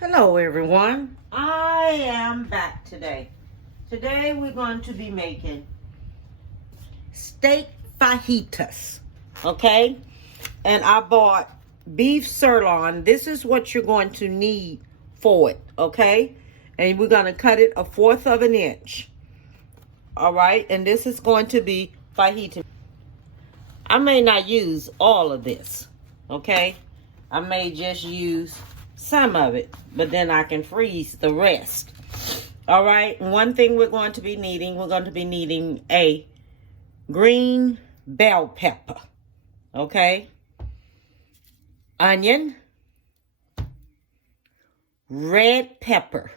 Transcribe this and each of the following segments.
Hello everyone, I am back today. Today we're going to be making steak fajitas, okay? And I bought beef sirloin. This is what you're going to need for it, okay? And we're going to cut it 1/4 of an inch, all right? And this is going to be fajita. I may not use all of this, okay? I may just use some of it, but then I can freeze the rest. All right, one thing we're going to be needing a green bell pepper, okay? Onion, red pepper,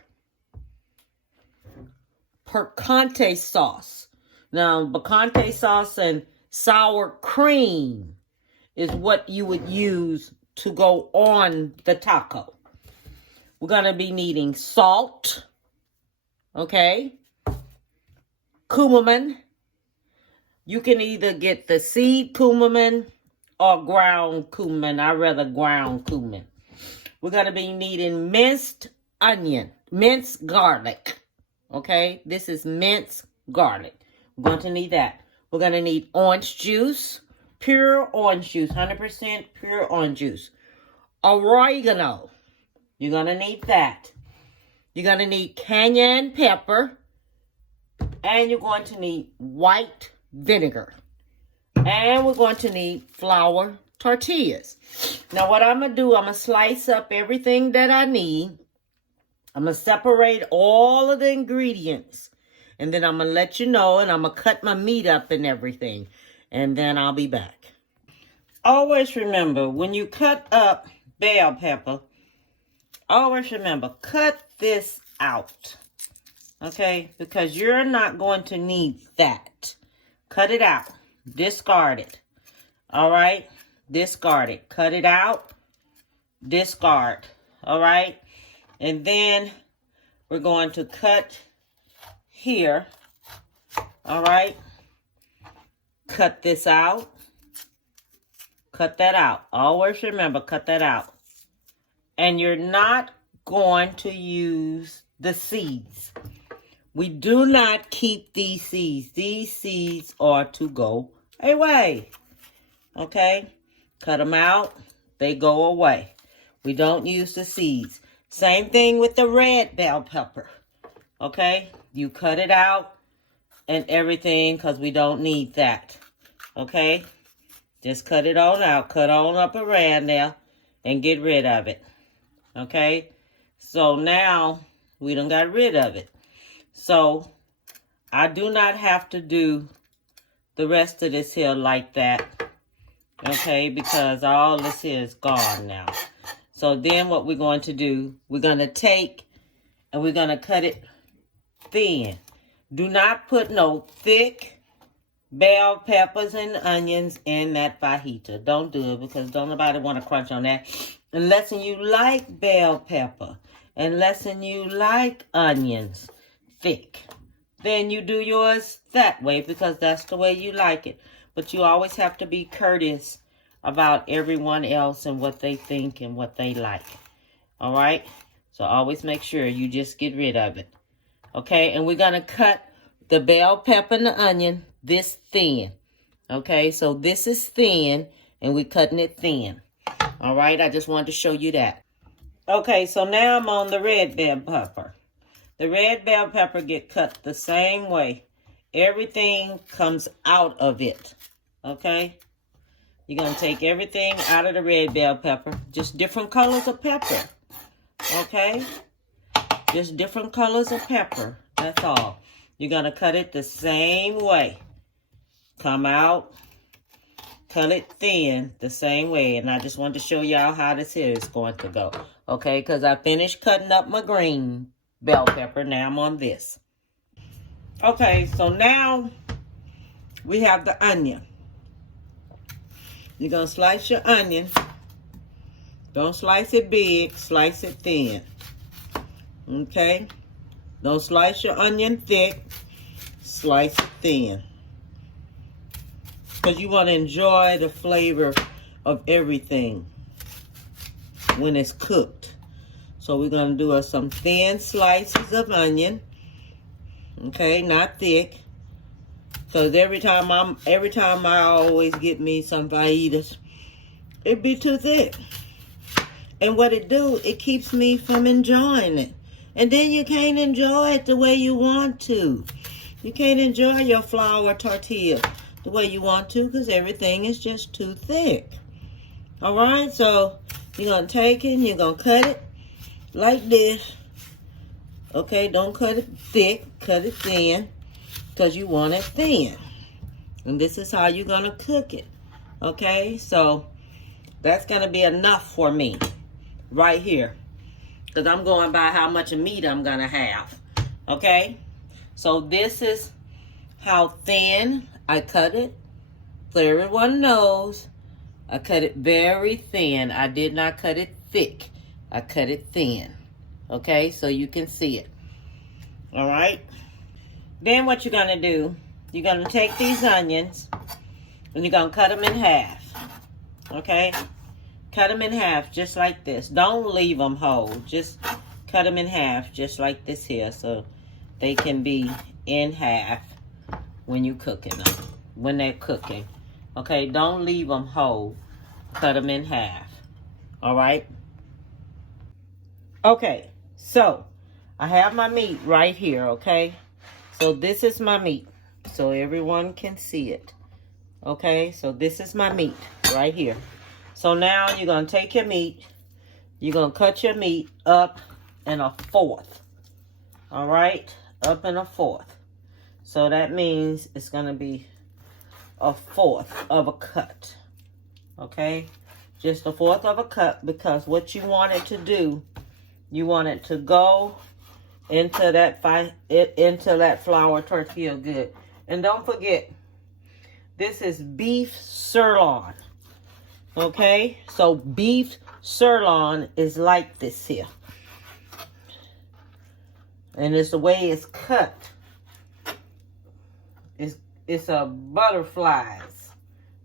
picante sauce. Now, picante sauce and sour cream is what you would use to go on the taco. We're going to be needing salt, okay? Cumin. You can either get the seed cumin or ground cumin. I rather ground cumin. We're going to be needing minced onion, minced garlic, okay? This is minced garlic. We're going to need that. We're going to need orange juice, pure orange juice, 100% pure orange juice. Oregano. You're going to need that. You're going to need cayenne pepper. And you're going to need white vinegar. And we're going to need flour tortillas. Now what I'm going to do, I'm going to slice up everything that I need. I'm going to separate all of the ingredients. And then I'm going to let you know, and I'm going to cut my meat up and everything. And then I'll be back. Always remember, when you cut up bell pepper, always remember, cut this out, okay? Because you're not going to need that. Cut it out. Discard it, all right? Discard it. Cut it out. Discard, all right? And then we're going to cut here, all right? Cut this out. Cut that out. Always remember, cut that out. And you're not going to use the seeds. We do not keep these seeds. These seeds are to go away. Okay? Cut them out. They go away. We don't use the seeds. Same thing with the red bell pepper. Okay? You cut it out and everything because we don't need that. Okay? Just cut it on out. Cut on up around there and get rid of it. Okay? So now we done got rid of it. So I do not have to do the rest of this here like that. Okay? Because all this here is gone now. So then what we're going to do, we're going to take and we're going to cut it thin. Do not put no thick bell peppers and onions in that fajita. Don't do it because don't nobody want to crunch on that. Unless you like bell pepper, unless you like onions thick, then you do yours that way because that's the way you like it. But you always have to be courteous about everyone else and what they think and what they like. All right? So always make sure you just get rid of it. Okay? And we're going to cut the bell pepper and the onion this thin. Okay? So this is thin and we're cutting it thin. All right, I just wanted to show you that. Okay, so now I'm on the red bell pepper. The red bell pepper get cut the same way. Everything comes out of it, okay? You're going to take everything out of the red bell pepper. Just different colors of pepper, okay? Just different colors of pepper, that's all. You're going to cut it the same way. Come out. Cut it thin the same way. And I just wanted to show y'all how this here is going to go. Okay, because I finished cutting up my green bell pepper. Now I'm on this. Okay, so now we have the onion. You're going to slice your onion. Don't slice it big. Slice it thin. Okay? Don't slice your onion thick. Slice it thin. Because you want to enjoy the flavor of everything when it's cooked. So we're going to do some thin slices of onion. Okay, not thick. Because every time I always get me some fajitas, it be too thick. And what it do, it keeps me from enjoying it. And then you can't enjoy it the way you want to. You can't enjoy your flour tortilla the way you want to because everything is just too thick. All right, so you're going to take it and you're going to cut it like this. Okay, don't cut it thick, cut it thin because you want it thin. And this is how you're going to cook it. Okay, so that's going to be enough for me right here because I'm going by how much meat I'm going to have. Okay, so this is how thin I cut it. So everyone knows I cut it very thin. I did not cut it thick. I cut it thin. Okay, so you can see it. All right. Then what you're going to do, you're going to take these onions and you're going to cut them in half. Okay? Cut them in half just like this. Don't leave them whole. Just cut them in half just like this here so they can be in half when you're cooking them. When they're cooking. Okay? Don't leave them whole. Cut them in half. All right? Okay. So, I have my meat right here, okay? So, this is my meat. So, everyone can see it. Okay? So, this is my meat right here. So, now you're going to take your meat. You're going to cut your meat up in a fourth. All right? Up in a fourth. So, that means it's going to be a fourth of a cut. Okay? Just a fourth of a cut because what you want it to do, you want it to go into that flour tortilla good. And don't forget, this is beef sirloin. Okay? So beef sirloin is like this here. And it's the way it's cut. It's a butterflies.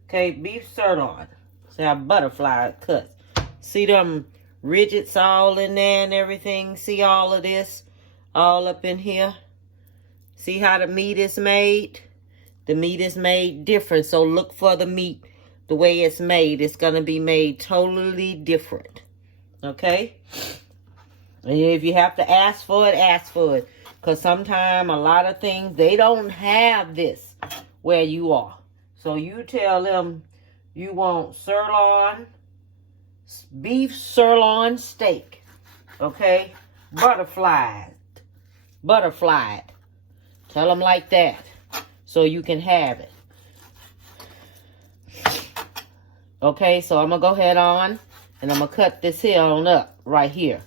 Okay? Beef sirloin. See how butterfly cuts. See them ridges all in there and everything. See all of this all up in here. See how the meat is made. The meat is made different, so look for the meat the way it's made. It's going to be made totally different. Okay? And if you have to ask for it, because sometimes a lot of things, they don't have this where you are. So you tell them you want sirloin, beef sirloin steak, okay? Butterflied. Tell them like that so you can have it. Okay, so I'm going to go ahead on and I'm going to cut this here on up right here.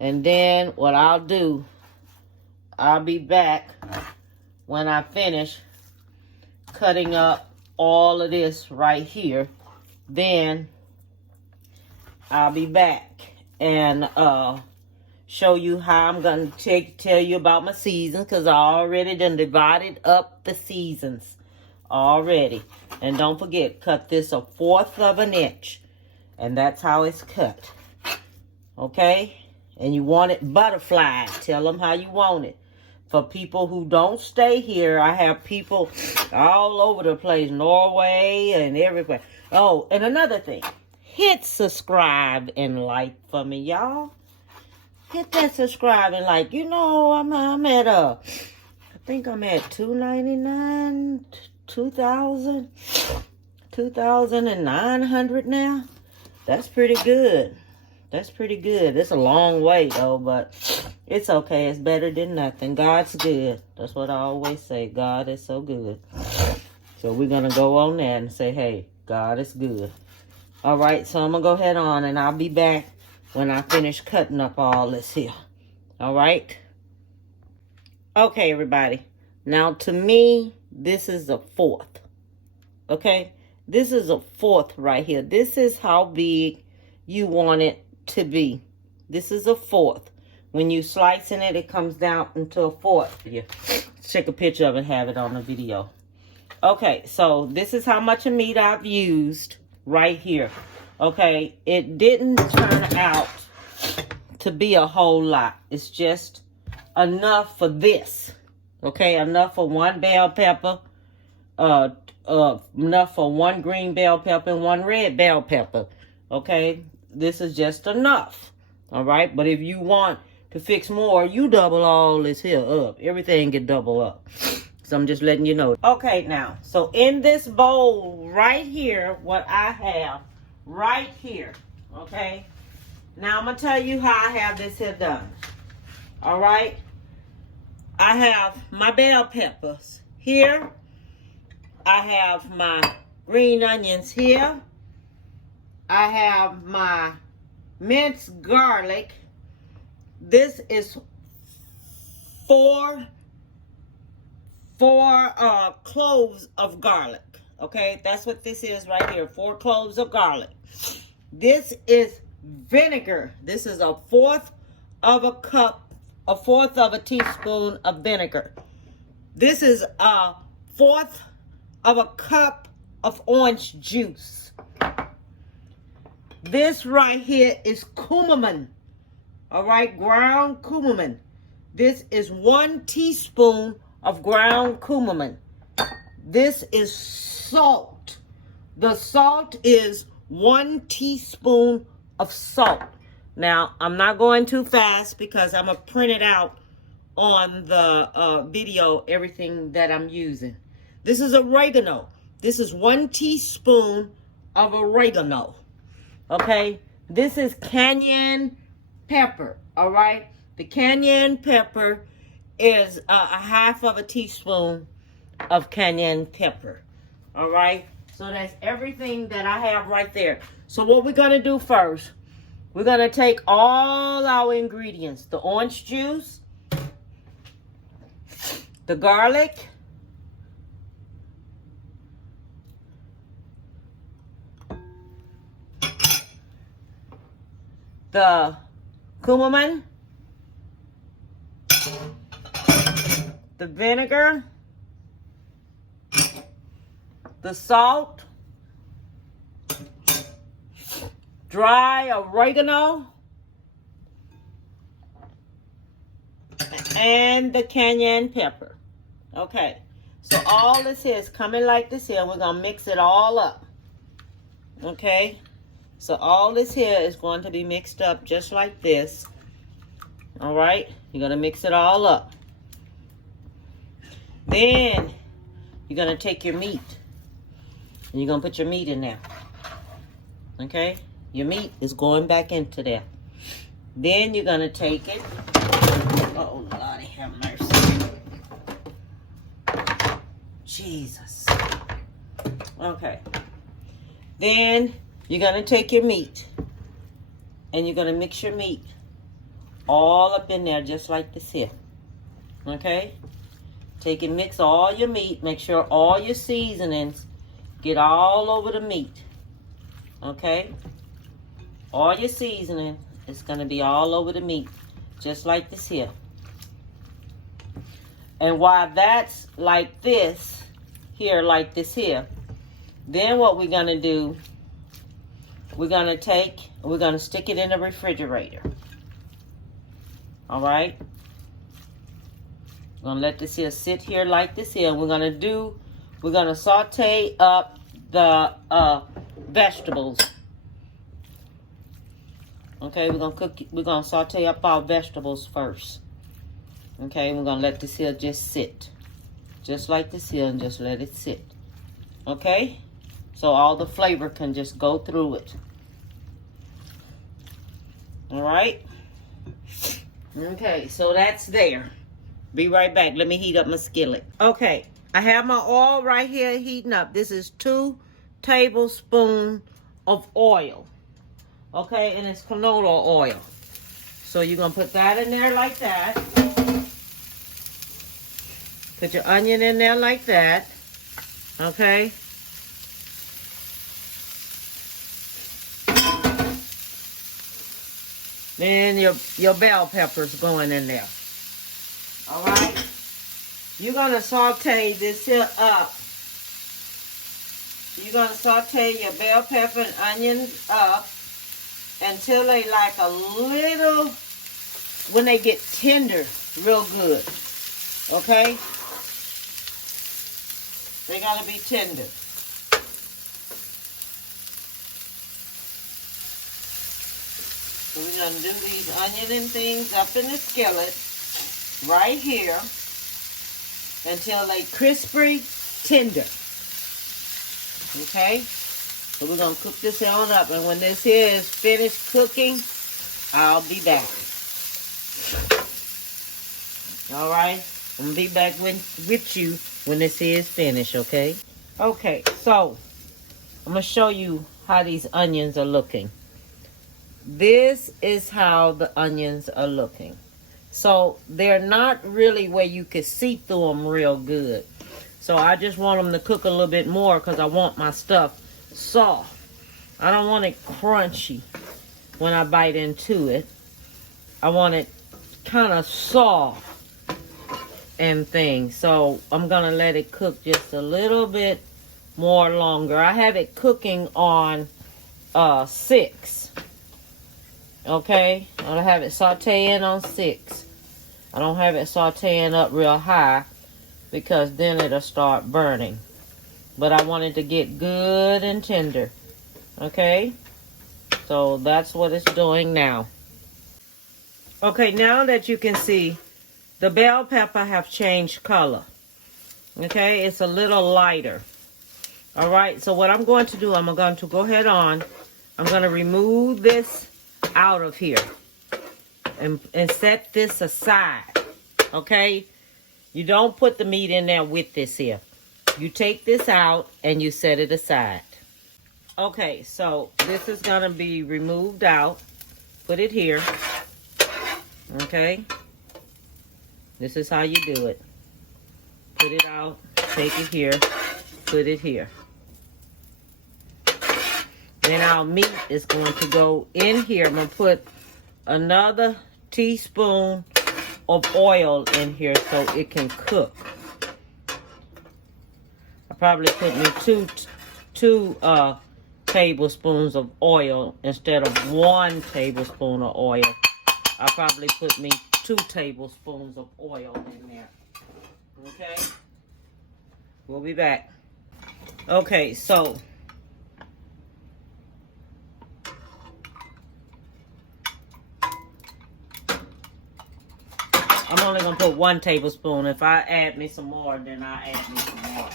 And then what I'll do, I'll be back when I finish cutting up all of this right here. Then I'll be back and show you how I'm going to tell you about my seasons, because I already done divided up the seasons already. And don't forget, cut this 1/4 of an inch. And that's how it's cut. Okay? And you want it butterfly. Tell them how you want it. For people who don't stay here, I have people all over the place. Norway and everywhere. Oh, and another thing. Hit subscribe and like for me, y'all. Hit that subscribe and like. You know, I'm at I think I'm at $2.99, 2,900 now. That's pretty good. That's pretty good. It's a long way though, but it's okay. It's better than nothing. God's good. That's what I always say. God is so good. So we're gonna go on there and say, hey, God is good. All right, so I'm going to go ahead on and I'll be back when I finish cutting up all this here. All right? Okay, everybody. Now, to me, this is a 1/4. Okay? This is a 1/4 right here. This is how big you want it to be. This is a 1/4. When you slicing it, it comes down into a 1/4. Yeah. Take a picture of it and have it on the video. Okay, so this is how much meat I've used right here. Okay, it didn't turn out to be a whole lot. It's just enough for this. Okay, enough for one bell pepper. Enough for one green bell pepper and one red bell pepper. Okay, this is just enough. All right, but if you want to fix more, you double all this here up. Everything get double up. So I'm just letting you know. Okay, now, so in this bowl right here, what I have right here, okay? Now I'm going to tell you how I have this here done. All right? I have my bell peppers here. I have my green onions here. I have my minced garlic. This is four cloves of garlic. Okay, that's what this is right here. 4 cloves of garlic. This is vinegar. This is a fourth of a teaspoon of vinegar. This is a fourth of a cup of orange juice. This right here is cumin. All right, ground cumin. This is 1 teaspoon of ground cumin. This is salt. The salt is 1 teaspoon of salt. Now, I'm not going too fast because I'm going to print it out on the video, everything that I'm using. This is oregano. This is 1 teaspoon of oregano. Okay? This is cayenne pepper. All right? The cayenne pepper is a half of a teaspoon of cayenne pepper. All right? So that's everything that I have right there. So what we're going to do first, we're going to take all our ingredients. The orange juice, the garlic, the cumin, the vinegar, the salt, dry oregano, and the cayenne pepper. Okay, so all this here is coming like this here. We're going to mix it all up. Okay, so all this here is going to be mixed up just like this. All right, you're going to mix it all up. Then you're going to take your meat and you're going to put your meat in there. Okay, your meat is going back into there. Then you're going to take it. Oh, Lordy, have mercy. Jesus. Okay. Then you're going to take your meat and you're going to mix your meat all up in there just like this here. Okay? Take and mix all your meat. Make sure all your seasonings get all over the meat. Okay? All your seasoning is going to be all over the meat just like this here. And while that's like this here, like this here, then what we're going to do, we're going to stick it in the refrigerator. All right? We're going to let this here sit here like this here. We're going to saute up the vegetables. Okay, we're going to saute up our vegetables first. Okay, we're going to let this here just sit. Just like this here, and just let it sit. Okay? So all the flavor can just go through it. All right? Okay, so that's there. Be right back. Let me heat up my skillet. Okay, I have my oil right here heating up. This is 2 tablespoons of oil. Okay, and it's canola oil. So you're going to put that in there like that. Put your onion in there like that. Okay. Then your bell peppers going in there. All right. You're going to saute this here up. You're going to saute your bell pepper and onions up until they like a little when they get tender real good. Okay? They gotta be tender. So we're gonna do these onion and things up in the skillet right here until they crispy tender. Okay? So we're gonna cook this on up, and when this here is finished cooking, I'll be back. Alright? I'm gonna be back with you when this here is finished, okay? Okay, so I'm gonna show you how these onions are looking. This is how the onions are looking. So they're not really where you can see through them real good. So I just want them to cook a little bit more because I want my stuff soft. I don't want it crunchy when I bite into it. I want it kind of soft and things. So I'm going to let it cook just a little bit more longer. I have it cooking on 6. Okay? I have it sauteing on 6. I don't have it sauteing up real high because then it'll start burning. But I want it to get good and tender. Okay? So that's what it's doing now. Okay, now that you can see, the bell pepper have changed color. Okay, it's a little lighter. All right, so what I'm going to do, I'm going to go ahead on. I'm going to remove this out of here and set this aside. Okay, you don't put the meat in there with this here. You take this out and you set it aside. Okay, so this is going to be removed out. Put it here. Okay. This is how you do it. Put it out, take it here, put it here. Then our meat is going to go in here. I'm going to put another teaspoon of oil in here so it can cook. I probably put me two tablespoons of oil instead of 1 tablespoon of oil. I probably put me 2 tablespoons of oil in there. Okay? We'll be back. Okay, so I'm only going to put 1 tablespoon. If I add me some more, then I'll add me some more.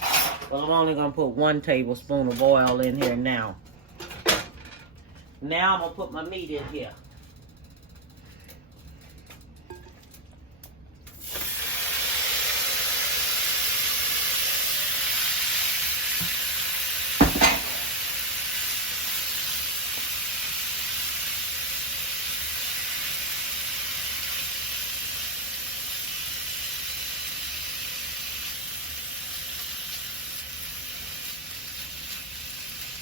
But I'm only going to put 1 tablespoon of oil in here now. Now I'm going to put my meat in here.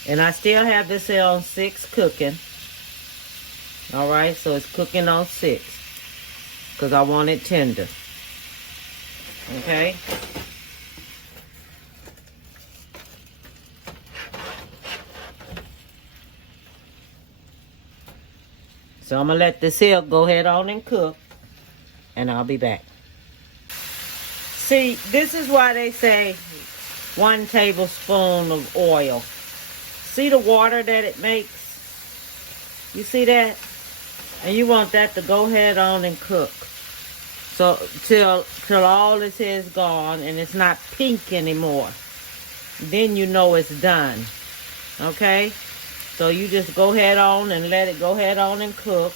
And I still have this here on 6 cooking. Alright, so it's cooking on 6. Because I want it tender. Okay? So I'm going to let this here go ahead on and cook. And I'll be back. See, this is why they say 1 tablespoon of oil. See the water that it makes? You see that? And you want that to go ahead on and cook. So till all this here is gone and it's not pink anymore. Then you know it's done. Okay? So you just go ahead on and let it go ahead on and cook.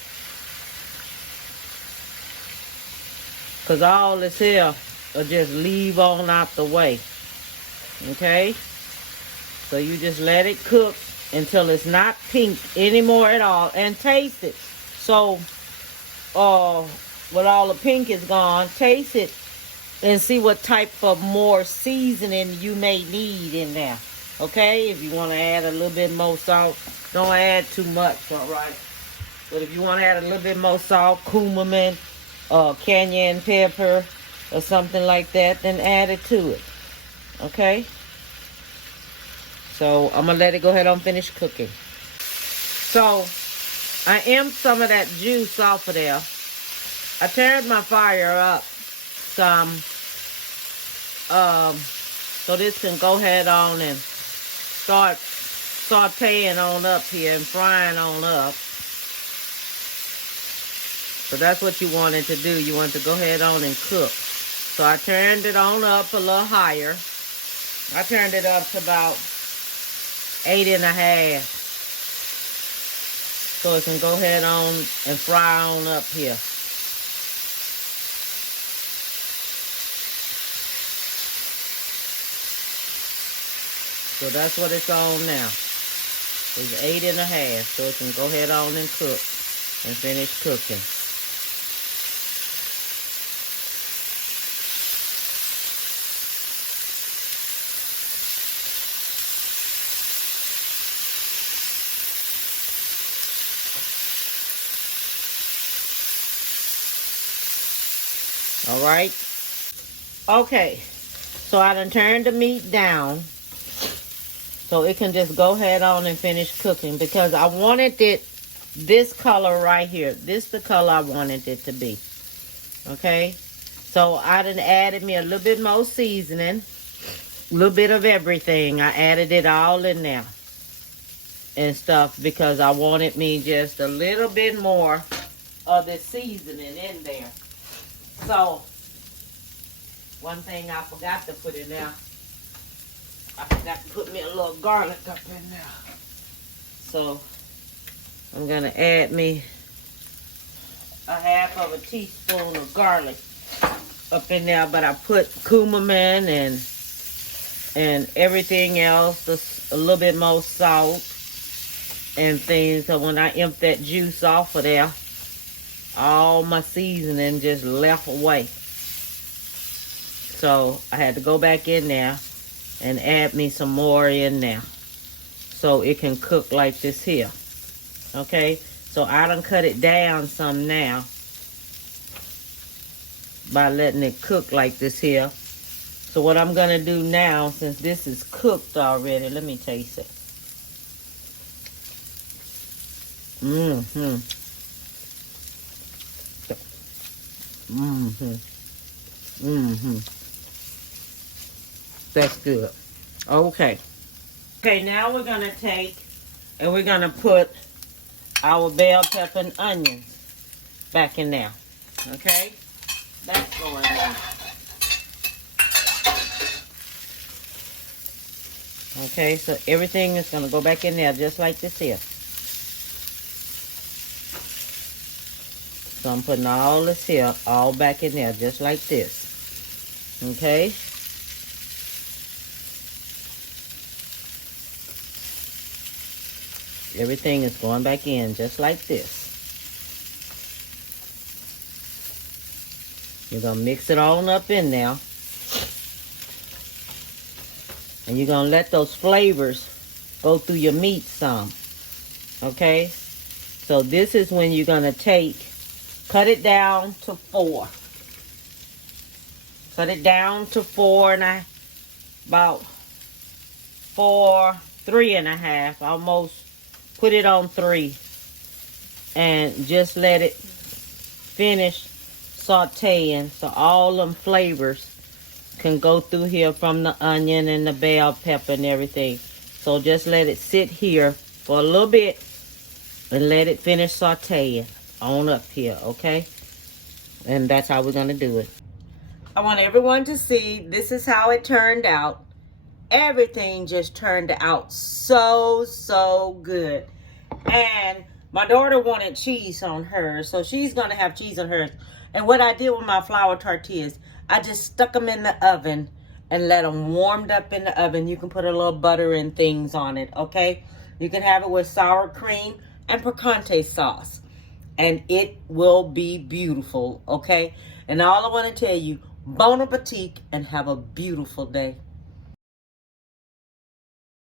Because all this here will just leave on out the way. Okay? So you just let it cook until it's not pink anymore at all. And taste it. So, when all the pink is gone, taste it and see what type of more seasoning you may need in there. Okay? If you want to add a little bit more salt, don't add too much, alright? But if you want to add a little bit more salt, cumin, cayenne pepper, or something like that, then add it to it. Okay? So I'm going to let it go ahead and finish cooking. So I am some of that juice off of there. I turned my fire up some, so this can go ahead on and start sauteing on up here and frying on up. So that's what you wanted to do. You want to go ahead on and cook. So I turned it on up a little higher. I turned it up to about 8.5. So it can go ahead on and fry on up here. So that's what it's on now. It's 8.5. So it can go ahead on and cook and finish cooking. All right. Okay. So I done turned the meat down. So it can just go ahead on and finish cooking because I wanted it this color right here. This the color I wanted it to be. Okay. So I done added me a little bit more seasoning. A little bit of everything. I added it all in there. And stuff because I wanted me just a little bit more of the seasoning in there. So, one thing I forgot to put in there, I forgot to put me a little garlic up in there. So, I'm going to add me a half of a teaspoon of garlic up in there. But I put cumin and everything else, just a little bit more salt and things. So, when I empty that juice off of there, all my seasoning just left away. So I had to go back in there and add me some more in there so it can cook like this here. Okay, so I done cut it down some now by letting it cook like this here. So what I'm gonna do now, since this is cooked already, let me taste it. That's good. Okay. Okay, now we're going to take and we're going to put our bell pepper and onions back in there. Okay? That's going on. Okay, so everything is going to go back in there just like this here. So I'm putting all this here, all back in there, just like this. Okay? Everything is going back in, just like this. You're going to mix it on up in there. And you're going to let those flavors go through your meat some. Okay? So this is when you're going to cut it down to 4. Cut it down to 4 and about 3.5, almost. Put it on 3 and just let it finish sauteing so all them flavors can go through here from the onion and the bell pepper and everything. So just let it sit here for a little bit and let it finish sauteing on up here, okay? And that's how we're gonna do it. I want everyone to see this is how it turned out. Everything just turned out so good. And my daughter wanted cheese on hers, so she's gonna have cheese on hers. And what I did with my flour tortillas, I just stuck them in the oven and let them warmed up in the oven. You can put a little butter and things on it, okay? You can have it with sour cream and picante sauce. And it will be beautiful, okay? And all I want to tell you, bon appetit and have a beautiful day.